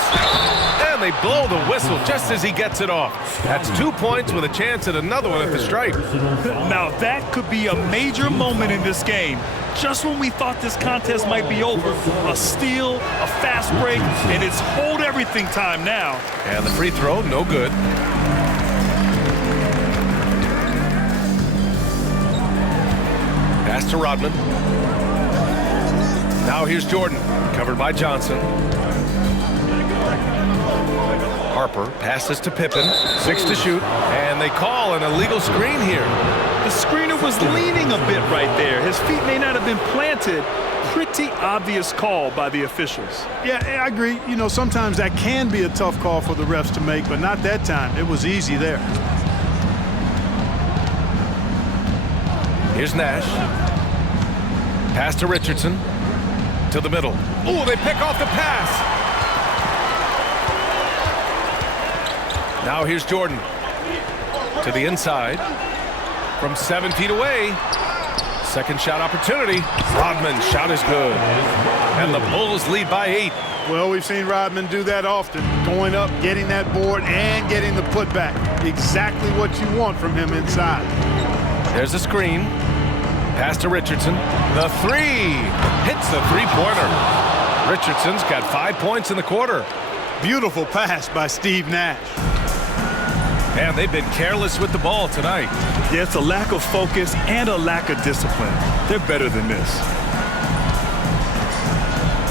And they blow the whistle just as he gets it off. That's 2 points with a chance at another one at the stripe. Now that could be a major moment in this game. Just when we thought this contest might be over, a steal, a fast break, and it's hold everything time now. And the free throw, no good. Pass to Rodman. Now here's Jordan, covered by Johnson. Harper passes to Pippen, 6 to shoot, and they call an illegal screen here. The screener was leaning a bit right there. His feet may not have been planted. Pretty obvious call by the officials. Yeah, I agree. You know, sometimes that can be a tough call for the refs to make, but not that time. It was easy there. Here's Nash. Pass to Richardson. To the middle. Ooh, they pick off the pass. Now here's Jordan. To the inside. From 7 feet away. Second shot opportunity. Rodman's shot is good. And the Bulls lead by 8. Well, we've seen Rodman do that often. Going up, getting that board, and getting the putback. Exactly what you want from him inside. There's a screen. Pass to Richardson. The 3. Hits the three-pointer. Richardson's got 5 points in the quarter. Beautiful pass by Steve Nash. And they've been careless with the ball tonight. Yeah, it's a lack of focus and a lack of discipline. They're better than this.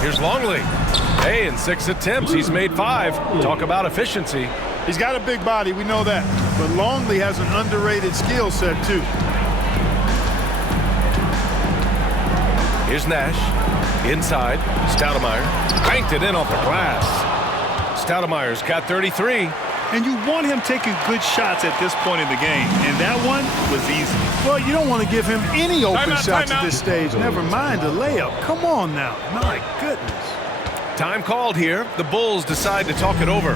Here's Longley. Hey, in 6 attempts, he's made 5. Talk about efficiency. He's got a big body, we know that. But Longley has an underrated skill set, too. Here's Nash. Inside. Stoudemire. Banked it in off the glass. Stoudemire's got 33. And you want him taking good shots at this point in the game. And that one was easy. Well, you don't want to give him any open shots at this stage. Never mind a layup. Come on now. My goodness. Time called here. The Bulls decide to talk it over.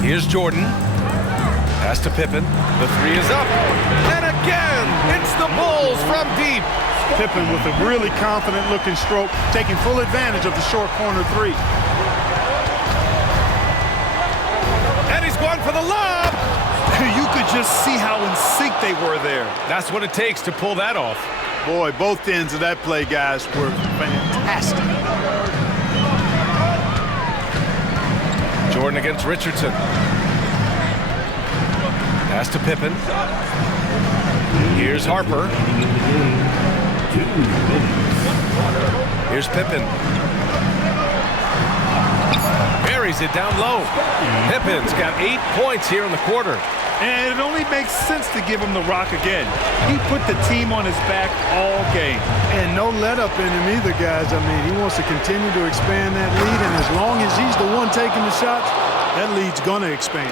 Here's Jordan. Pass to Pippen. The three is up. And again, it's the Bulls from deep. Pippen with a really confident-looking stroke, taking full advantage of the short corner three. And he's going for the lob. You could just see how in sync they were there. That's what it takes to pull that off. Boy, both ends of that play, guys, were fantastic. Jordan against Richardson. Pass to Pippen. Here's Harper. 2 minutes. Here's Pippen. Buries it down low. Pippen's got 8 points here in the quarter. And it only makes sense to give him the rock again. He put the team on his back all game. And no let-up in him either, guys. I mean, he wants to continue to expand that lead, and as long as he's the one taking the shots, that lead's going to expand.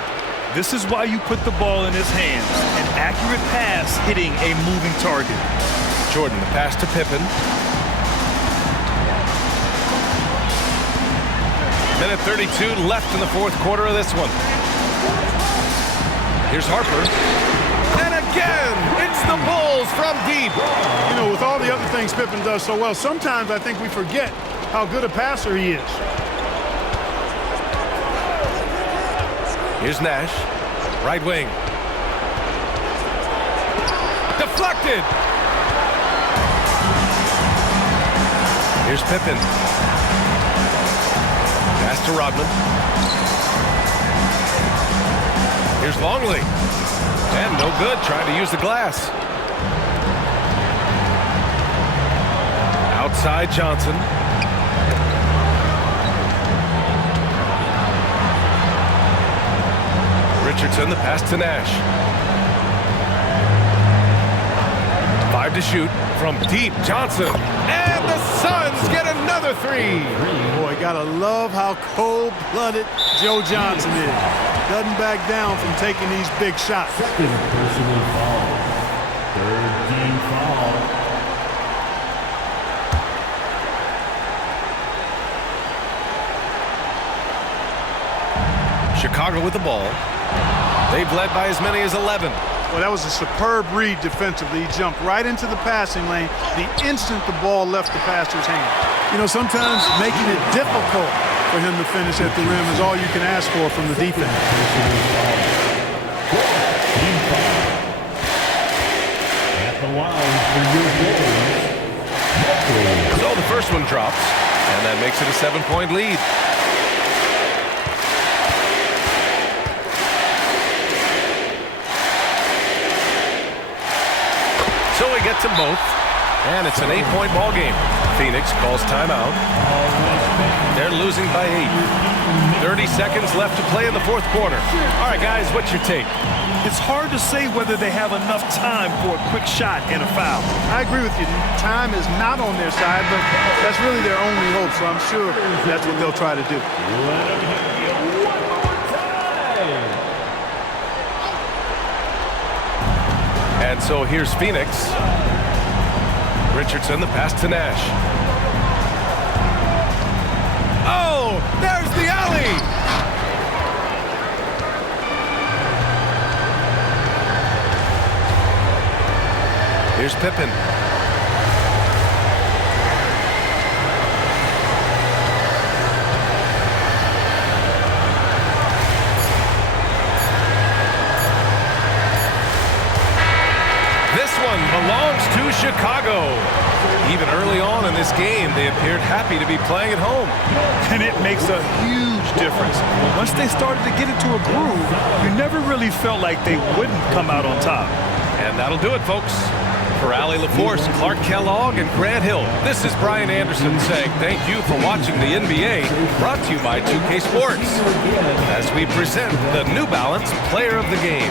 This is why you put the ball in his hands. An accurate pass hitting a moving target. Jordan, the pass to Pippen. Minute 32 left in the fourth quarter of this one. Here's Harper. And again, it's the Bulls from deep. You know, with all the other things Pippen does so well, sometimes I think we forget how good a passer he is. Here's Nash. Right wing. Deflected. Here's Pippen. Pass to Rodman. Here's Longley. And no good, trying to use the glass. Outside Johnson. Richardson, the pass to Nash. 5 to shoot from deep. Johnson. And the Suns get another three. Boy, gotta love how cold-blooded Joe Johnson is. Doesn't back down from taking these big shots. Second personal foul. Third team foul. Chicago with the ball. They've led by as many as 11. Well, that was a superb read defensively. He jumped right into the passing lane the instant the ball left the passer's hand. You know, sometimes making it difficult for him to finish at the rim is all you can ask for from the defense. At the line for your Bulls. So the first one drops, and that makes it a 7-point lead. So he gets them both, and it's an 8-point ball game. Phoenix calls timeout. They're losing by 8. 30 seconds left to play in the fourth quarter. All right, guys, what's your take? It's hard to say whether they have enough time for a quick shot and a foul. I agree with you. Time is not on their side, but that's really their only hope, so I'm sure that's what they'll try to do. And so here's Phoenix. Richardson, the pass to Nash. Oh, there's the alley! Here's Pippen. Belongs to Chicago. Even early on in this game, they appeared happy to be playing at home. And it makes a huge difference. Once they started to get into a groove, you never really felt like they wouldn't come out on top. And that'll do it, folks. For Allie LaForce, Clark Kellogg, and Grant Hill, this is Brian Anderson saying thank you for watching the NBA, brought to you by 2K Sports, as we present the New Balance Player of the Game.